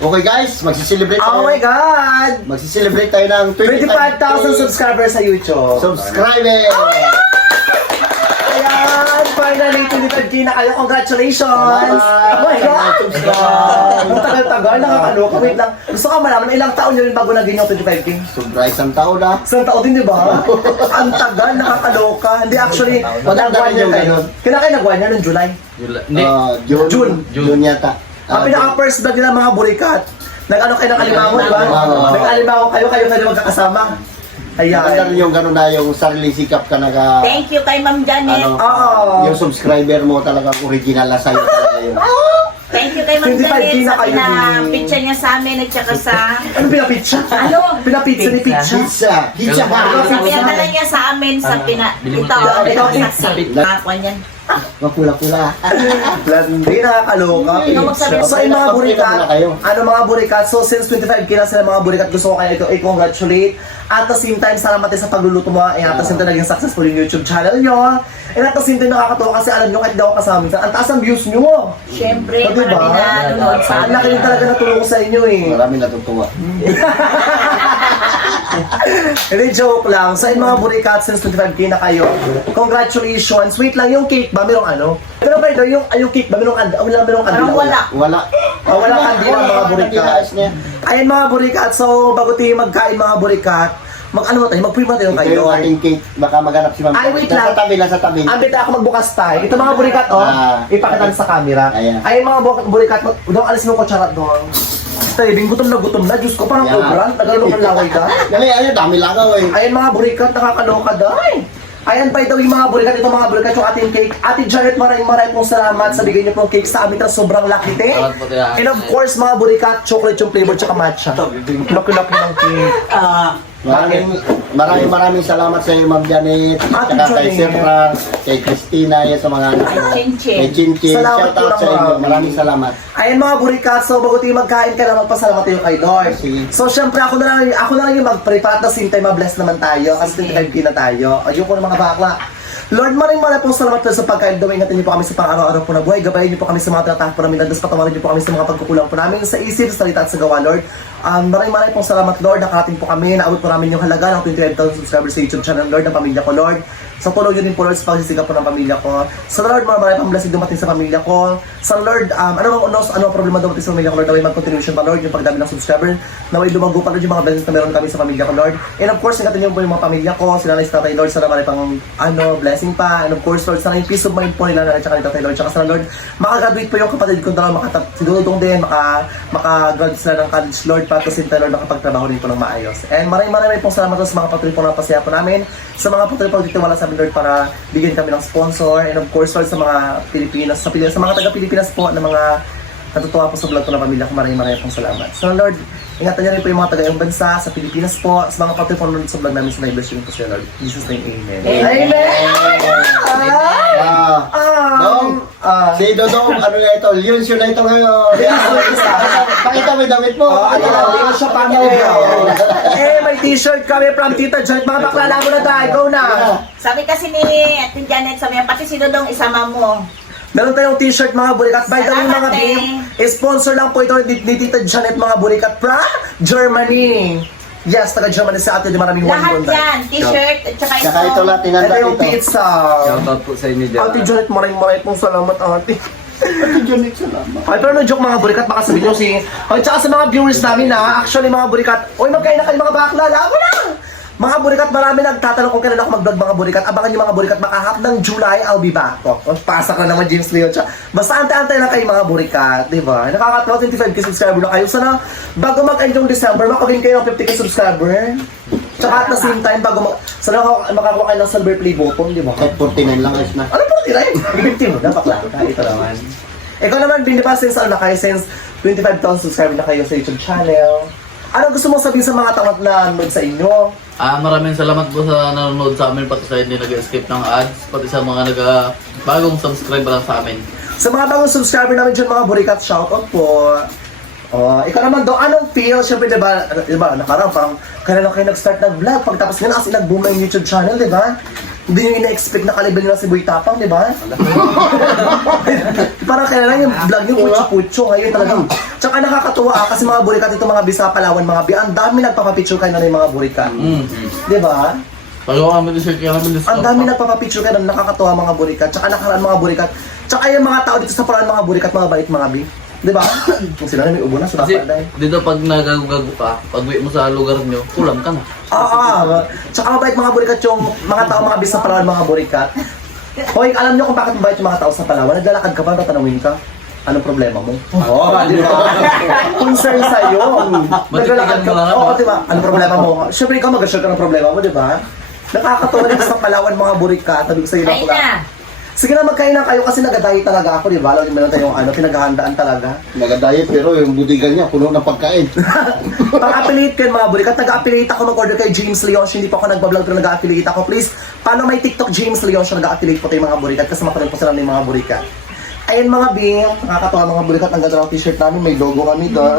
Okay guys, magsiselebrate Oh my God! Magsiselebrate tayo ng 25,000 subscribers sa YouTube. subscriber! Ayan! Finally, 25K na kayo. Congratulations! Oh my God! Subscribe! Ang tagal-tagal, nakakaloka. Wait lang. Gusto ka malaman, ilang taon nyo rin bago naging yung 25K? Sobra isang taon na. Isang taon din, di ba? Ang tagal, nakakaloka. Hindi, actually, Maganda rin yung ganun. Kailan kayo nag-1 year? Noong July? June yata. Ang pinaka-first vlog nila mga burikat. Nag-ano kayo ng alimango, di ba? Oo. Nag-alimango kayo magkakasama. Maganda rin Ayan. yung gano'n na yung sariling sikap ka naga... Thank you kay Ma'am Janet. Oo. Yung subscriber mo talagang original na sa'yo talaga yun. Thank you kay Ma'am 25K Janet na sa kayo din. pinapitsa niya sa amin at saka sa... Ano pinapitsa? Ano? Pinapitsa ni Pitsa? Pizza! Pizza Sa ha! pinadala niya sa amin sa ito, sa yan. Mapula-pula. Hindi, nakakaloka. Ikaw magsabi. So, yung mga burikat, Muna kayo. ano mga burikat, so since 25K na sila mga burikat, gusto ko kayo i-congratulate. At the same time, salamat din sa pagluluto mo. And at the same time, naging successful yung YouTube channel nyo. And at the same time, nakakatuwa kasi alam nyo, kahit daw kasama minsan, ang taas ang views nyo. Siyempre, So, diba? marami na nanonood sa Ang laki rin talaga natulong ko sa inyo eh. Marami natutuwa. Hindi, joke lang. Sa mga burikat, since 25K na kayo, congratulations. Wait lang, yung cake ba? Merong ano? Pero ba ito, yung cake ba? Merong kandila? Parang wala. Wala. Walang kandila, mga burikat. Kandilas niya. Ayun mga burikat, so bago tayo magkain mga burikat, mag-prima tayo Ito kayo. yung ating cake. Baka maghanap si Ma'am. Ay, wait lang. Nasa tabi. Ambit ako magbukas tayo. Ito mga burikat, oh. Ipakita sa camera. Ayan. Ayun mga burikat, doon alis mo ko charot doon. Tayo, gutom na. Diyos ko, parang Yeah. program. Tagalog ng laway ka. Dali, ayun, dami langaw eh. Ayun mga burikat, nakakaloka dahi. Ayan by the way mga burikat, ito mga burikat yung ating cake. Ate Janet, maraming pong salamat sa bigay niyo pong cake sa amin na sobrang laki te. And of course mga burikat, chocolate yung flavor tsaka matcha. Laki-laki ng cake. Maraming salamat sa iyo, Ma'am Janet. Ate Saka kay Janet. Sir Frank, kay Christina, yan sa mga Chinchin. kay Chinchin. Salamat Shout out po sa inyo. naman. Maraming salamat. Ayun mga burikat, so bago tayo magkain ka na magpasalamat tayo kay Lord. Sige. So syempre ako na lang yung mag-pray para at the same time ma-bless naman tayo kasi 25K na tayo. Ayun po ng mga bakla. Lord, maraming pong salamat po sa pagkain daw. Ingatan niyo po kami sa pang-araw-araw po na buhay. Gabayin niyo po kami sa mga tinatahan po namin. Tapos patawarin niyo po kami sa mga pagkukulang po namin sa isip, sa salita at sa gawa, Lord. Maraming pong salamat, Lord. Nakarating po kami. Naabot po namin yung halaga ng 25,000 subscribers sa YouTube channel, Lord, ng pamilya ko, Lord. Sa tulog yun din po, Lord, sa pagsisigaw po ng pamilya ko. Sa Lord, maraming pang blessing dumating sa pamilya ko. Sa Lord, ano ang problema dumating sa pamilya ko, Lord, naway mag-continuation pa, Lord, yung pagdami ng subscriber. Naway lumago pa, Lord, yung mga blessings na meron kami sa pamilya ko, Lord. And of course, ingatan niyo po yung mga pamilya ko, sila na tatay, Lord, sana marami pang blessing pa. And of course, Lord, sana yung peace of mind po nila na tsaka ni tatay, Lord. Tsaka sana, Lord, makagraduate po yung kapatid ko na sigurudong din, makagraduate sila ng college, Lord, para kasi tayo, Lord, makapagtrabaho din po ng maayos. And maraming pong salamat sa mga patuloy po na pasaya po namin, sa mga patuloy po dito wala sa amin, Lord, para bigyan kami ng sponsor, and of course, Lord, sa mga Pilipinas, sa mga taga-Pilipinas po, na mga natutuwa po sa vlog ko ng pamilya ko, maraming pong salamat. So, Lord, ingatan niyo rin po yung mga taga-ibang bansa, sa Pilipinas po, sa mga patuloy po nanonood sa vlog namin sa live version po siya, Lord. In Jesus' name, amen. Dong, si Dodong, ano na ito? Yun na ito ngayon. Pakita mo yung damit mo. May t-shirt kami from Tita Janet. Mga bakla na na tayo. Go na. Sabi kasi ni Ate Janet, sabi niya, pati si Dodong isama mo. Meron tayong t-shirt mga burikat. By the way Salamat, mga eh. bim, sponsor lang po ito ni Tita Janet mga burikat from Germany. Yes, taga Germany sa atin. Maraming Lahat one yan, t-shirt, at saka Saka ito lang, Ito tinanda yung ito. pizza. Shoutout po sa inyo dyan. Ate Janet, maraming pong salamat ate. Ate Janet, salamat. Ay, pero no joke mga burikat, baka sabihin nyo si... Ay, tsaka sa mga viewers namin na, actually mga burikat, oy, magkain na kayo mga bakla, ako na! Mga burikat, marami nagtatanong kung kailan ako mag-vlog mga burikat. Abangan nyo mga burikat, makahap ng July, I'll be back. Pasak na naman James Leo. Basta antay-antay lang kayo mga burikat, di ba? Nakakatawa 25K subscriber na kayo. Sana, bago mag-end yung December, makagin kayo ng 50K subscriber. Tsaka at the same time, sana makakuha kayo ng silver play button, di ba? Kahit 49 lang, ayos na. Ano po tira eh? 50 mo na, bakla ka. Ito naman. Ikaw naman, Bindipa, since ano na kayo, since 25,000 subscriber na kayo sa YouTube channel. Ano gusto mong sabihin sa mga tangat na nanonood sa inyo? Maraming salamat po sa nanonood sa amin, pati sa hindi nag-escape ng ads, pati sa mga bagong subscriber lang sa amin. Sa mga bagong subscriber namin dyan, mga burikat, shoutout po. Ikaw naman daw, anong feel? Siyempre, diba, nakarang parang kailan lang kayo nag-start ng vlog? Pagtapos nga na kasi nag-boom na yung YouTube channel, diba? Hindi nyo ina-expect na kalibre nila si Boy Tapang, di ba? Parang kailan yung vlog nyo, putyo-putyo. Ngayon talagang. Tsaka nakakatuwa kasi mga burikat ito, mga Bisa, Palawan, mga bi. Ang dami nagpapapicture kayo na yung mga burikat. Di ba? Pagawa kami din kaya namin Ang dami nagpapapicture kayo na nakakatuwa mga burikat. Tsaka nakaraan mga burikat. Tsaka yung mga tao dito sa paraan mga burikat, mga bait mga bi. Di ba? Kung sila na may ubo na, Kasi sulapan dahil. dito pag nagago ka, pag uwi mo sa lugar nyo, kulang ka na. Tsaka mabait mga burikat yung mga tao, mga Bisa, Palawan, mga burikat. Hoy, alam nyo kung bakit mabait yung mga tao sa Palawan? Naglalakad ka pa, tatanungin ka. Anong problema mo? Di ba? Concern sa'yo. Naglalakad ka. Oo, di ba? Anong problema mo? Siyempre ikaw mag-share ka ng problema mo, di ba? Nakakatawa din sa Palawan, mga burikat. Sabi ko sa'yo na Ay pula. na. Sige na, magkain na kayo kasi nagadahi talaga ako, di ba? Lalo naman tayong pinaghahandaan talaga. Nag-diet pero yung budigan niya puno ng pagkain. Pang-affiliate kayo mga burikat, nag-affiliate ako mag-order kay James Leon. Hindi po ako nagbablog pero nag-affiliate ako. Please, paano may TikTok James Leon siya nag-affiliate po tayo mga burikat kasi makunin po sila ng mga burikat. Ayun mga bing, nakakatawa mga burikat, ang ganda ng t-shirt namin, may logo kami doon.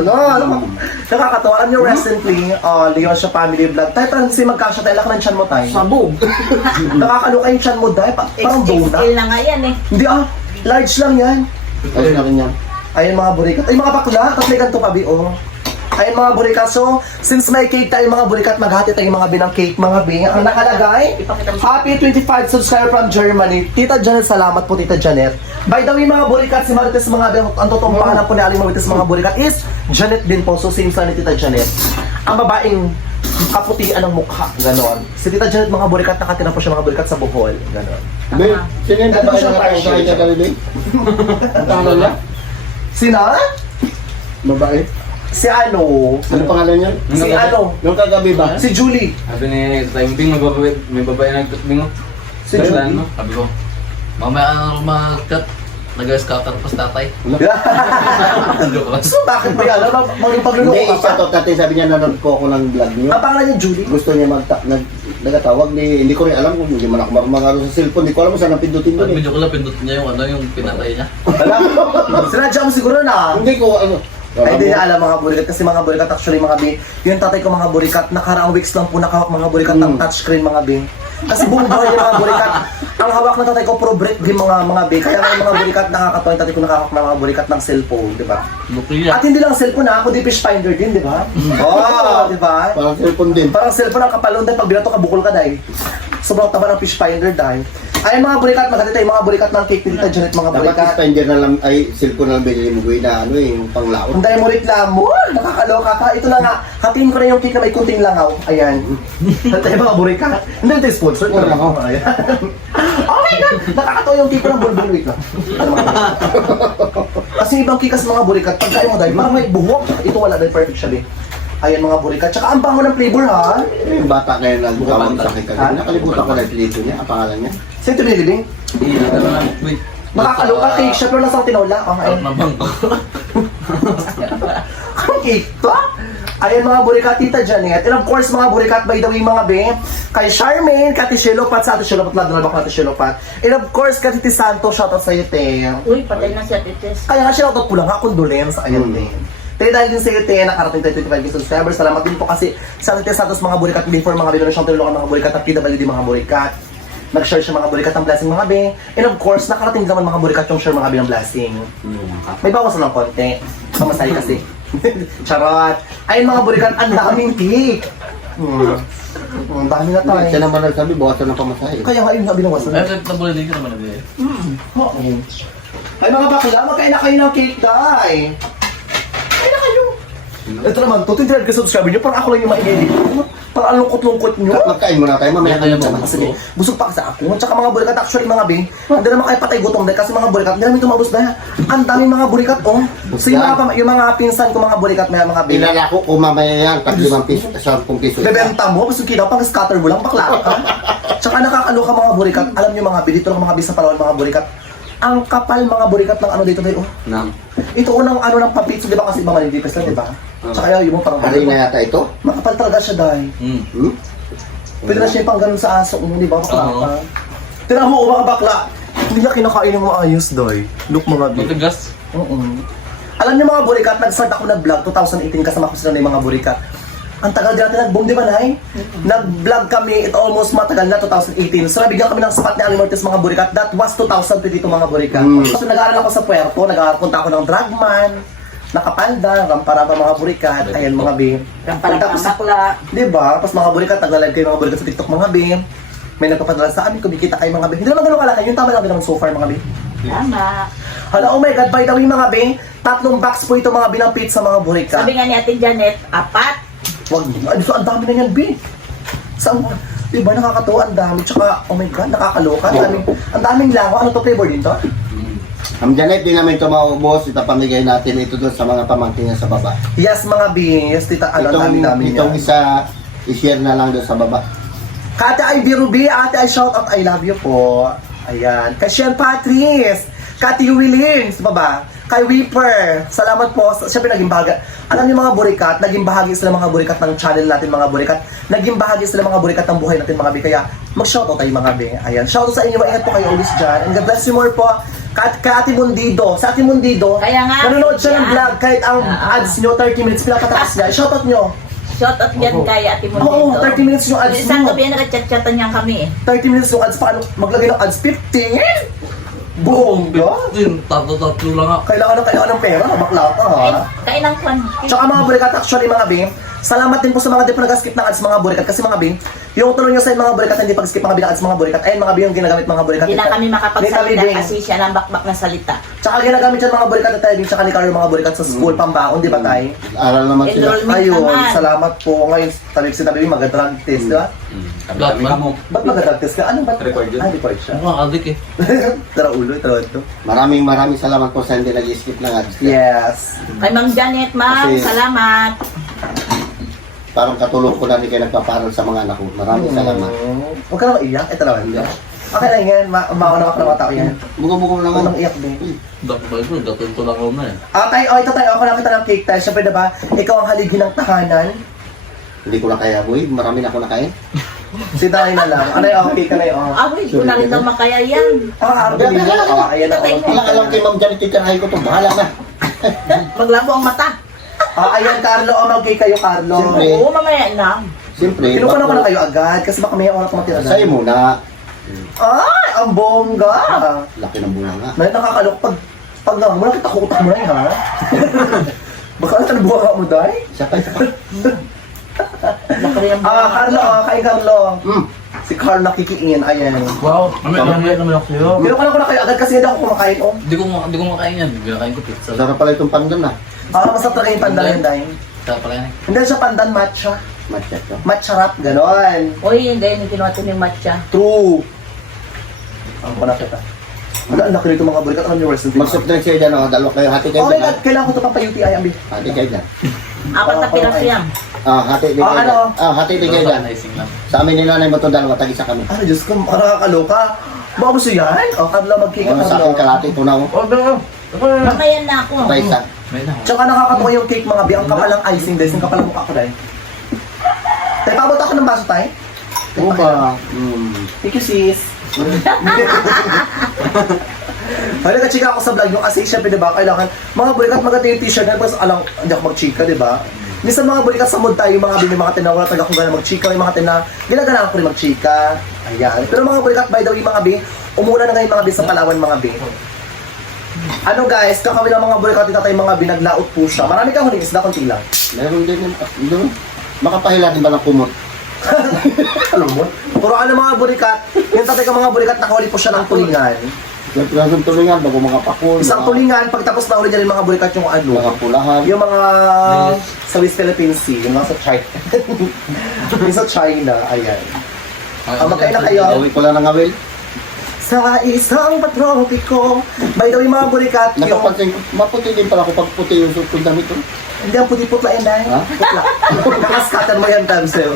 Nakakatawa. Alam niyo recently, Leon siya family vlog. Tayo parang kasi magkasya tayo, laki ng chan mo tayo. Sabog. Nakakaloka yung chan mo dahil, parang donut. XXL na nga yan eh. Hindi large lang yan. Ayun na rin yan. Ayun mga burikat. Ay mga bakla, tapos may ganito pa bi, Ayun mga burikat. So, since may cake tayo mga burikat, maghati tayo mga binang cake mga bing. Ang nakalagay, happy 25 subscriber from Germany. Tita Janet, salamat po Tita Janet. By the way mga burikat, si Marites mga bing, ang totoong pangalan po ni Aling Marites mga burikat is Janet din po. So, same sa ni Tita Janet. Ang babaeng kaputian ng mukha, ganon. Si Tita Janet mga burikat, nakatira po siya mga burikat sa Bohol, ganon. Be, sino yung babae na nakakain niya kami, Be? Ang pangalan niya? Sina? Babae? Si ano? Ano pangalan niya? Si ano? Nung kagabi ba? Si Julie. Sabi ni Timing, may babae nagtutbingo. Si Julie. Ano? Sabi ko, mamaya ano mag-cut, nag-scatter pa sa tatay. Joke lang. So, bakit ba yan? Maging pagluloko Hindi, ka isa pa? to, tatay sabi niya nanonood ko ako ng vlog niyo. Ang pangalan niya Julie? Gusto niya nagatawag, hindi ko rin alam kung hindi man ako marunong sa cellphone. Hindi ko alam kung saan ang pindutin doon eh. Medyo ko lang pindot niya yung yung pinatay niya. Sinadya mo siguro na. Hindi ko ano. Ay, hindi na alam mga burikat kasi mga burikat actually mga bing. Yung tatay ko mga burikat, nakaraang weeks lang po nakahawak mga burikat ng touchscreen mga bing. Kasi buong buhay yung mga burikat. Ang hawak ng tatay ko puro brick game mga bing. Kaya mga burikat nakakatawa yung tatay ko nakahawak ng mga burikat ng cellphone, di ba? Bukliya. At hindi lang cellphone na, kundi fish finder din, di ba? Oo, di ba? Parang cellphone din. Parang cellphone ang kapalon dahil pag binato ka bukol ka dahil. Sobrang taba ng fish finder dahil. Ay mga burikat, maganda tayo mga burikat ng cake ni Tita Janet mga Dapat burikat. spender na lang, ay cellphone na lang binili mo na ano yung panglaot. Ang dahil mo reklamo, nakakaloka ka. Ito na nga, hatiin ko na yung cake na may kunting langaw. Ayan. Tayo mga burikat. Hindi ito yung sponsor. Wala lang ako. Ayan. Oh my God! Nakakatawa yung cake ko ng bulbul. Wait lang. Kasi ibang cake kasi mga burikat, pagkain mo dahil, parang may buhok. Ito wala dahil perfect siya din. Ayan mga burikat. Tsaka ang bango ng flavor ha. Yung bata ngayon nagtawag sa akin kagabi. Nakalimutan ko na yung pinito niya, ang pangalan niya. Sino ito binilibing? Wait. Nakakaloka cake siya pero lasang tinola. Oh, Sarap ayan. na bangko. Ang cake to? Ayan mga burikat, Tita Janet. And of course mga burikat, by the way mga be, kay Charmaine, Kati Shelopat, sa Ate Shelopat, lado na ba Ate Shelopat. And of course, Kati Santo, shoutout sa'yo, te. Uy, patay na si Ate Tess. Kaya nga shoutout po lang ha, condolence, ayan din. Te, dahil din sa'yo, te, nakarating tayo 25 subscribers. Salamat din po kasi sa Ate Santos mga burikat before mga binunod siyang tulungan mga burikat at PWD mga burikat. Nag-share siya mga burikat ng blessing mga be. And of course, nakarating naman mga burikat yung share mga be ng blessing. May bawas na ng konti. Pamasahe kasi. Charot. Ayun mga burikat, ang daming cake. Ang dami na tayo. Siya naman nagsabi, bawasan ng pamasahe. Kaya nga yun nga binawasan. Ay, nabuli din ka naman nabili. Oo. Ay mga bakla, magkain na kayo ng cake, day. Kain na kayo. Ito naman, 200 ka subscriber nyo, parang ako lang yung ma-edit. Parang ang lungkot-lungkot nyo. Magkain muna tayo, mamaya Kaya tayo mo. naman. Sige, busog pa kasi ako. Tsaka mga burikat, actually mga bing, hindi naman kayo patay gutom dahil kasi mga burikat, hindi namin tumabos dahil ang daming mga burikat, oh. So yung mga pinsan ko mga burikat, may mga bing. Ilalako ko mamaya yan, pag 5 piso, 10 piso. Bebenta mo, basta kita pang scatter mo lang, bakla ka. Tsaka nakakaloka mga burikat, alam nyo mga dito lang mga bisa Palawan mga burikat. Ang kapal mga burikat ng ano dito tayo, oh. Nam. Ito unang ano ng papitso, di ba kasi ibang manindipis lang, di ba? Tsaka yung mo parang Hari na yata ito? makapal talaga siya dahil. Hmm? Pwede na siya pang ganun sa aso mo, di ba? Bakla Oo. ka. Tira mo, mga bakla. Hindi niya kinakain ng maayos, doy. Look mga bi. Matigas. Alam niyo mga burikat, nag-start ako nag-vlog 2018 kasama ko sila ng mga burikat. Ang tagal din natin nag-boom, di ba, Nay? Nag-vlog kami, it almost matagal na, 2018. So, nabigyan kami ng sapat ni Aling Mortis mga burikat. That was 2022 mga burikat. So, nag-aaral ako sa Puerto, nag-aapunta ako ng Dragman, nakapanda, ramparapa mga burikat. Ayan, mga bing. Rampalapang Tapos, bakla. di ba? Tapos mga burikat, nag-live kayo mga burikat sa TikTok mga bing. May nagpapadala sa amin, kumikita kayo mga bing. Hindi naman ganun kalaki, yung tama lang din naman so far mga bing. Tama. Hala, oh my God, by the way mga bing, 3 box po ito mga binang pizza mga burikat. Sabi nga ni Ate Janet, 4. Wag, so ang dami na yan, B. Saan, di ba, nakakatuwa, ang dami. Tsaka, oh my God, nakakaloka. Ang daming lango. Ano to, flavor din to? Ang Janet, di namin ito maubos. Itapamigay natin ito doon sa mga pamangkin niya sa baba. Yes, mga B. Yes, tita, ano, ang dami Itong niya. isa, i-share na lang doon sa baba. Kate Ivy Ruby, ate ay shout out, I love you po. Ayan. Kay Sean Patrice, Kati Willings, baba. Kay Weeper, salamat po. Siyempre naging bahagi. Alam niyo mga burikat, naging bahagi sila mga burikat ng channel natin mga burikat. Naging bahagi sila mga burikat ng buhay natin mga B. Kaya mag-shoutout tayo mga B. Ayan. Shoutout sa inyo. Ingat po kayo always dyan. And God bless you more po. Kay Ate Mundido. Sa Ate Mundido, Kaya nga, nanonood siya ng yan. vlog. Kahit ang ads nyo, 30 minutes, pinapatakas niya. Shoutout nyo. Shoutout yan kay Ate Mundido. Oo, 30 minutes yung ads Isang mo. gabi na nagchat-chatan niya kami. 30 minutes yung ads pa. Ano, maglagay ng ads 15? Bongga. Tatlo lang ako. Kailangan ng pera. Bakla ka ha. Kain ng kwan. Tsaka mga burikat, actually mga bing, salamat din po sa mga di pa nag-skip ng ads mga burikat. Kasi mga bing, yung tulong nyo sa mga burikat, hindi pag-skip mga bing ads mga burikat. Ayun mga bing yung ginagamit mga burikat. Hindi na kami Hindi kami, makapagsalita Bing. kasi siya ng bakbak na salita. Tsaka ginagamit yan mga burikat at tayo bing, tsaka ni Carlo mga burikat sa school, pambaon, di ba tayo? Aral naman sila. Enrollment Ayun, naman. salamat po. Ngayon, talib si Tabi, mag-drug test, di ba? Kami mo. Ba't mag-drug test ka? Ano ba? Record yun. Ay, record siya. Mukhang adik eh. Tara ulo, tara ito. Maraming salamat po sa hindi nag-skip ng ads. Yes. Kay Ma'am Janet, Ma'am, Kasi- salamat. Parang katulong ko na ni kayo nagpaparal sa mga anak ko. Maraming salamat. Huwag ka naman iyak. Ito naman. Okay lang yan. Mauna ka ng mga tao yan. Buko-buko lang Huwag ako. nang iyak din. Dakbay ko, dating ko lang ako na eh. Tayo, ito tayo. Ako lang kita ng cake tayo. Siyempre diba, ikaw ang haligi ng tahanan. Hindi ko na kaya, boy. Marami na ako nakain. Si Tay na lang. Ano yung cake ka na yun? Ay, ko na rin daw makaya yan. Arvin mo. Ayan ang cake. Alam kay Ma'am Janet, titirahin ko ito. Bahala na. Maglabo ang mata. Ayan, Carlo. Mag-cake kayo, Carlo. Siyempre. Oo, mamaya na. Siyempre. Kinukuha ko na kayo agad kasi baka may oras matira Sa'yo muna. Ay, ang bongga. Laki ng bunga nga. May nakakalok pag nga mo, nakita ko mo na yun, ha? Baka ano na buha mo, Day? Isa pa. Nakari ang Carlo, kay Carlo. Hmm. Si Carl nakikiin, ayan. Wow, mamaya naman ako sa'yo. Kinukuha ko na kayo agad kasi hindi ako kumakain, oh. Hindi ko makain yan. Ginakain ko pizza. Sarap pala itong pandan ah. Masarap talaga yung pandan yun, Day. Sarap pala yan eh. Hindi siya pandan matcha. Matchat ko. Matcha wrap, ganon. Uy, hindi, yung kinuha ko yung matcha. True. Ang ko na kita. Wala, ang laki nito mga burikat. Alam niyo, worst of Mag-soft drink kayo dyan, oh. Dalawa kayo. Hati kayo Oh my dyan. God, kailangan ko ito pang pa-UTI, Ambi. Hati kayo dyan. 4 na piraso yan. Hati din kayo ano? dyan. Hati din kayo dyan. Icing lang. Sa amin ni nanay mo ito dalawa, tag-isa kami. Ano, Diyos ko, nakakaloka. Baka mo siya yan? O, Carlo, mag-cake Ano sa akin kalati po na ako. Mamaya na ako. Patay isa. May na. Tsaka nakakatuwa yung cake mga bi. Ang kapal ng icing, guys. Ang kapal ng mukha ko, Day. Tay, paabot ako ng baso, Tay. Oo ba? Thank you, sis. Ay, nagka-chika ako sa vlog nyo kasi syempre, diba, kailangan, mga bulikat maganda yung t-shirt na, tapos alang, hindi ako mag-chika, diba? Minsan mga bulikat sa mood tayo, mga bini, mga tinawala taga kung gana mag-chika, yung mga ginagana ko rin mag-chika. Ayan. Pero mga bulikat, by the way, mga bi, umuna na ngayon mga bi sa Palawan, mga bi. Ano guys, kakawin ng mga bulikat, dito tayo mga bi, naglaot po siya. Marami kang huling isda, konti lang. Meron din yung doon. Makapahila din ba ng kumot? Alam mo? Puro ano mga bulikat, yung tatay ka mga bulikat, nakahuli po siya ng tulingan. Yung pinasong tulingan, bago mga pakul. Isang tulingan, pagtapos na uli niya rin mga bulikat yung ano. Mga pulahan. Yung mga sa West Philippine Sea, yung mga sa China. Yung sa China, ayan. Magkain na kayo. Gawin ko lang ng awil. Sa isang patropiko. By the way, mga bulikat, yung... Napapansin ko, maputi din pala ako pag puti yung sutong damit ko. Hindi ang puti-putla yan, dahil. Ha? Putla. Nakascatter mo yan, Tamsel.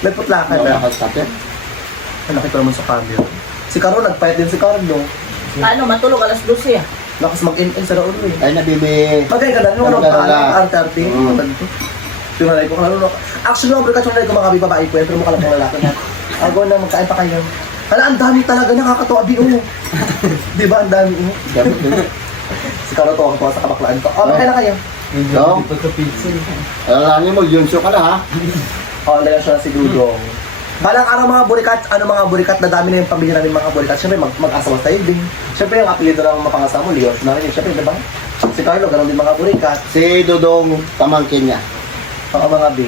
Nagputla ka Ano na. nakastate? Nakita naman sa camera. Si Carlo, nagpayat din si Carlo. Ano, matulog alas 12 ah. Lakas mag-in-in sa raulo eh. Ay, nabibi. Magay ka na, yung Ano ano ka pa, na? arte-arte. Mm. Tinalay ko, ano, actually, mga bulikat yung nalay ko mga babae ko, pero mukha lang ng lalaki na. Ako na, magkain pa kayo. Hala, ang dami talaga, nakakatawa, Bi, oh. Di ba, ang dami, oh. Gamit din. Si Carlo, tuwang-tuwa sa kabaklaan ko. Oh, magkain na kayo. Dong, alalahanin mo, Yunsyo ka na ha. O, nila siya si Dudong. Balang araw mga burikat, mga burikat, nadami na yung pamilya namin mga burikat. Siyempre, mag-asawa tayo din. Siyempre, yung apelido ng mapangasawa mo, Leos na rin. Siyempre, diba? Si Carlo, ganoon din mga burikat. Si Dodong, pamangkin niya. Oo, mga bi.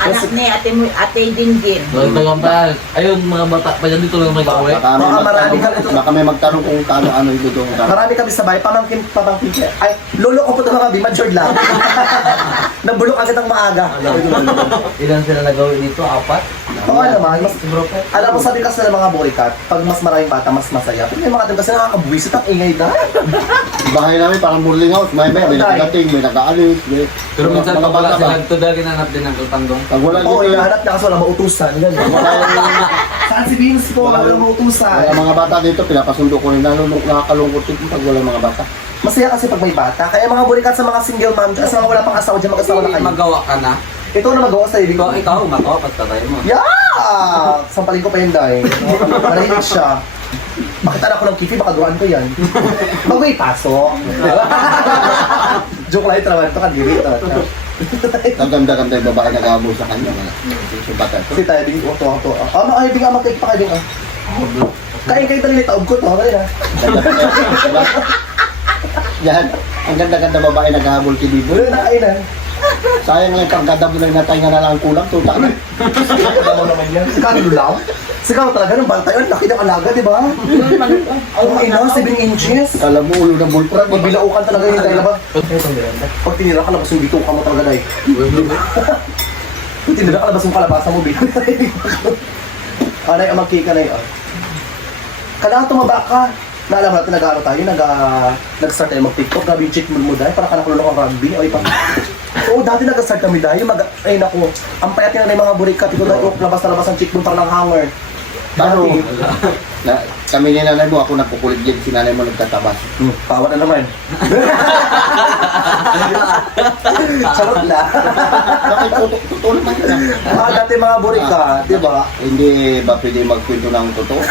Anak ni Ate Dinggin. Nagtagang pa. Ayun, mga bata pa dyan dito lang may kawe. Baka may magtanong kung ano yung Dodong. Marami kami sabay, pamangkin. Ay, lolo ko po ito mga bi, matured lang. Nabulok agad ang maaga. Ilan sila nagawin dito? 4? Oo naman, mas, alam mo sabi kasi ng mga burikat, pag mas maraming bata, mas masaya. Pero yung mga atin kasi nakakabuwisit ang ingay dahil. Bahay namin parang burling house. May nagdating, may nag-aalis. Pero minsan mga pa pala bata sila ba? nagtuda, ginanap din ng kaltandong. Pag wala Oo, dito, hinahanap niya kasi wala mautusan. Ganun. Saan si Vince po? Wala mautusan. wala mga bata dito, pinapasundo ko rin. Nakakalungkot dito pag wala mga bata. Masaya kasi pag may bata. Kaya mga burikat sa mga single mom, sa mga wala pang asawa dyan, mag-asawa na kayo. Magawa ka na. Ito na magawa sa ibig ko. Ikaw, magawa pagtatay mo. Yeah! Sampalin ko pa yun dahil. Marahil siya. Makita ko ng kifi, baka duwaan ko yan. Mag-way pasok. Joke lang ito naman. Ito kadiri. Ang ganda-ganda yung babae nag-aabol sa kanya. Yung bata. Kasi tayo, bing, ito. Ay, bing, mag-take pa kayo, bing. Kain kayo tayo, taob ko to. Kaya na. Yan. Ang ganda-ganda babae nag-aabol kay Bibo. Wala na kain na. Sayang lang pang ganda mo na natay nga na lang ang kulang. Tuta na. Alam mo naman yan. Si Carlo lang. Sigaw talaga ng bantay. Ang laki ng alaga, di ba? Ang ina, 7 inches. Kala mo ulo ng bullfrog. Magbilaukan talaga yung dahil ba? Pag tinira ka, labas yung bito ka mo talaga dahil. Pag tinira ka, labas yung kalabasa mo, bito. Anay, magkika na yun. Kailangan tumaba ka. Naalam natin, nag-ano tayo, nag-start tayo mag-tiktok, grabe yung check mo dahil, para ka nakulong ang rugby. O, oo, dati nag-start kami dahil, ay naku, ang payat nga na yung mga burikat, ito dahil, labas na labas ang cheek mo parang hanger. Taro. Kami ni nanay mo, ako nagkukulit din, si nanay mo nagtatabas. Tawa na naman. Charot na. Bakit totoo naman yun? Dati mga burikat, di ba? Hindi ba pwede magkwento ng totoo?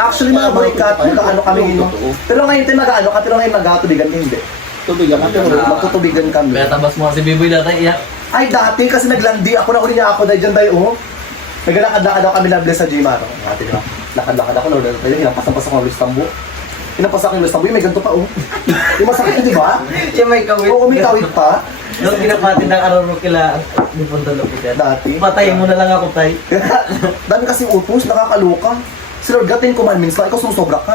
Actually mga burikat, mag-ano kami yun. Totoo. Pero ngayon tayo mag-ano ka, pero ngayon mag-atubigan hindi. Tubigan ka. Magtutubigan kami. Kaya tabas mo kasi Biboy dati, iyak. Ay, dati kasi naglandi ako, nahuli niya ako dahil dyan tayo, oh. Naglalakad-lakad ako kami na-bless sa J-Maro. Dati diba? Lakad-lakad ako, nahuli tayo, hinapasan-pasan ko ng Luis Tambo. Hinapasan ko yung Luis Tambo, may ganito pa, oh. Yung masakit, di ba? Siya may kawit. Oo, may kawit pa. Nung pinapatid ng araro kila, di punta lupit. Dati. Patayin mo na lang ako, tay. Dami kasing utos, nakakaluka. Si Lord, gatin commandments lang, ikaw sumusobra ka.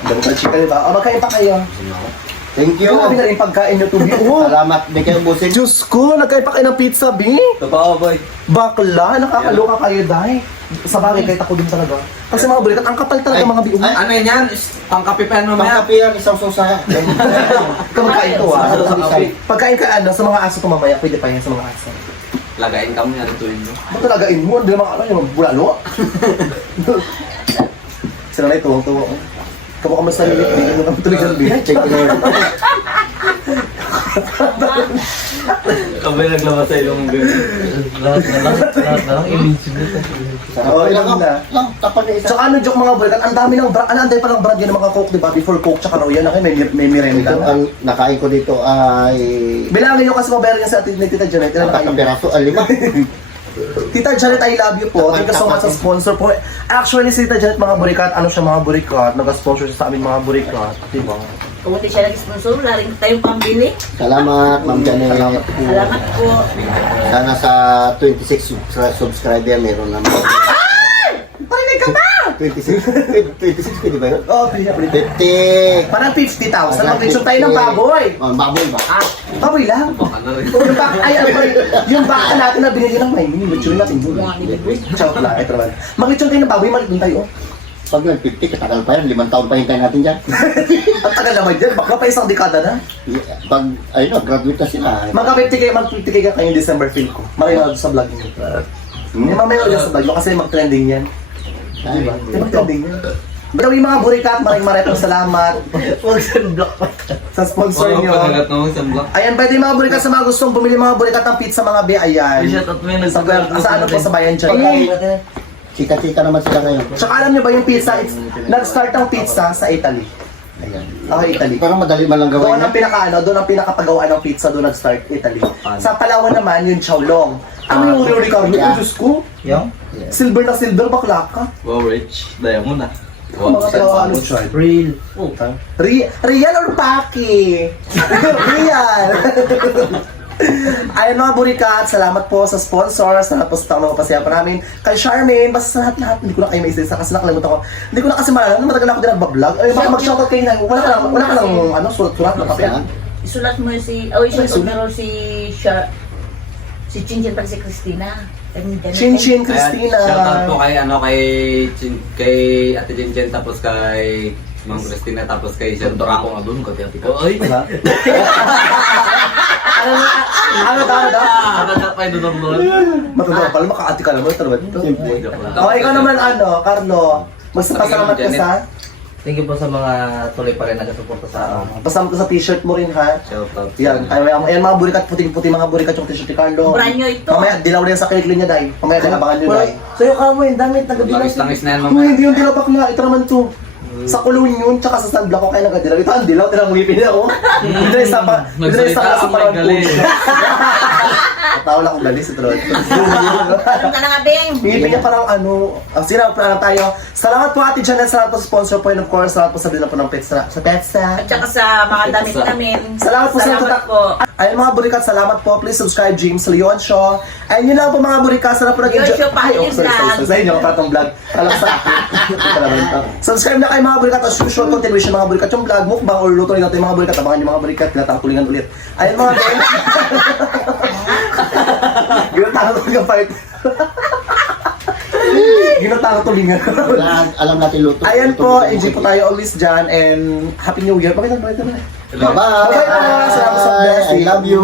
Dami ka, chika, di ba? Magkain pa kayo. Thank you. Grabe na rin pagkain nyo, tubi. Oh, Salamat. Di kayo busin. Diyos ko, nagkain pa kayo ng pizza, Bing. Totoo, boy. Bakla, nakakaluka kayo, dahil. Sa bagay, kahit ako din talaga. Kasi mga burikat, ang kapal talaga mga biungan. Ano yan? Pangkapipan mo maya. Pangkapi yan, isang susa. Kamakain ko Pagkain ka ano, sa mga aso ko mamaya, pwede pa yan sa mga aso. Lagayin ka mo yan ito yun. Ba't talagain mo? Hindi naman ano yung bulalo? Sila na ituwang-tuwa. Kamu ka mas nalilit, hindi mo naman tuloy dyan, Bing. Check ko na yun. Kami naglabas sa ilong mo. Lahat na lang, i-mention nito. Oo, ilang na. Tapan na isa. Tsaka ano joke mga burikat, ang dami ng brand, ang dami pa ng brand yan ng mga Coke, di ba? Before Coke, tsaka Royal, may Ito, Miranda. ang nakain ko dito ay... Bilangin nyo kasi mabayaran yan sa atin ni Tita Janet. Ilan na Apat na kayo? peraso, 5. Tita Janet, I love you po. Thank you so much sa sponsor po. Actually, si Tita Janet, mga burikat, ano siya mga burikat, nag-sponsor siya sa amin mga burikat. Diba? Kung hindi siya nag-sponsor, wala rin tayong pambili. Salamat, Ma'am Janet. Salamat po. Sana sa 26 subscriber meron naman. Parinig ka ba? 26 pwede ba yun? Oh, pwede. 50! Parang 50,000. Mag-picture tayo ng baboy. Oh, baboy ba? Baboy lang. Baka na rin. Yung baka, ay, yung baka natin na binili ng may mini, mag-tune natin yun. Mga nilibre. Chow lang, ito naman. Mag-tune tayo ng baboy, malitin tayo. Pag yun, 50, katagal pa yan. 5 taon pa hintayin natin dyan. Ang tagal naman dyan, baka pa isang dekada na. Pag, ayun, graduate na sila. Mag-50K ka kayong December film ko. Marimado sa vlog niyo. Mamaya ulit sa vlog mo kasi mag-trending yan. Diba? Mag-trending yan. Pero yung mga burikat, maraming pong salamat Huwag sunblock pa. sa sponsor Oo, niyo. panagat na mo sa block. Ayan, pwede yung mga burikat sa mga gustong bumili mga burikat ng pizza mga B, ayan. Shout out mo yung Sa, sa ano po sa bayan dyan. Chika-chika naman sila ngayon. Tsaka alam niyo ba yung pizza, nag-start ang pizza sa Italy. Ayan. Italy. Parang madali man lang Doon gawin ang doon ang pinakapagawaan ng pizza, doon nag-start Italy. Sa Palawan naman, yung Chowlong. Yung Ricardo, Yeah. Diyos ko. Yung? Silver na silver, bakla ka. Wow, rich. Diamond ah. Mga tawa, ano siya? Real. Real or Paki? Real! Ayun mga burikat, salamat po sa sponsor, salamat po sa taong napapasaya pa namin. Kay Charmaine, basta sa lahat-lahat, hindi ko na kayo maisisa kasi nakalimutan ko. Hindi ko na kasi maalala, matagal na ako din nagbablog. Ay, baka mag-shoutout kayo na, wala ka lang, ano, sulat na papel. Isulat mo si, meron si Chinchin pala si Christina. Chinchin Kaya, Christina. shoutout po kay Ate Chinchin, tapos kay Ma'am Christina, tapos kay Sir Siyempre ako Doraco. nga doon, kati-ati ko. Ay! Ano daw? Nakagap pa yung doon. Matanda pala, makaati ka naman, ito naman ito. Simple. O, ikaw naman Carlo, magpasalamat ka sa, Thank you po sa mga tuloy pa rin nagsusuporta sa akin. pasalamat ka sa t-shirt mo rin ha. Shoutout. Yan, ayan mga burikat, puting-puti mga burikat yung t-shirt ni Carlo. Brand new ito. Mamaya, dilaw rin sa kilikli niya, Day. Mamaya, abangan nyo, Day. Sa'yo ka mo yung damit, nagadilaw Langis-langis na yan, Uy, mamaya. hindi yung dilaw bakla. Ito naman to. Sa kulon yun, tsaka sa sunblock ko kaya nagadilaw. Ito ang dilaw, tinang ngipin niya, oh. Ito na isa pa. Ito na isa Nagsalita pa sa ang parang galing. Tao lang akong galis, ito ron. Alam ka na nga, Beng. Ngipin niya parang ano. Sino, plano tayo. Salamat po Ate Janet, salamat po sa sponsor po, and of course, salamat po sa bilang po ng pizza. Sa pizza. At saka sa mga damit namin. Salamat po sa tatak po. Ayun mga burikat, salamat po. Please subscribe James Leon Show. Ayun yun lang po mga burikat. Sana po nag-enjoy. Leon Show, Ay, oh, Pahilin sorry. Vlog. Sa inyo, katong vlog. Alam sa akin. Ito naman ito. Subscribe na kayo mga burikat. As usual, continuation mga burikat. Yung vlog, mukbang or luto rin natin yung mga burikat. Abangan yung mga burikat. Tinatang tulingan ulit. Ayun mga Ben. Ginatang tulingan fight. Ginatang tulingan. Alam natin luto. Ayan po, enjoy po tayo always dyan. And Happy New Year. Bakit na? Bye-bye. Bye-bye. Salamat sa blessing. I love you.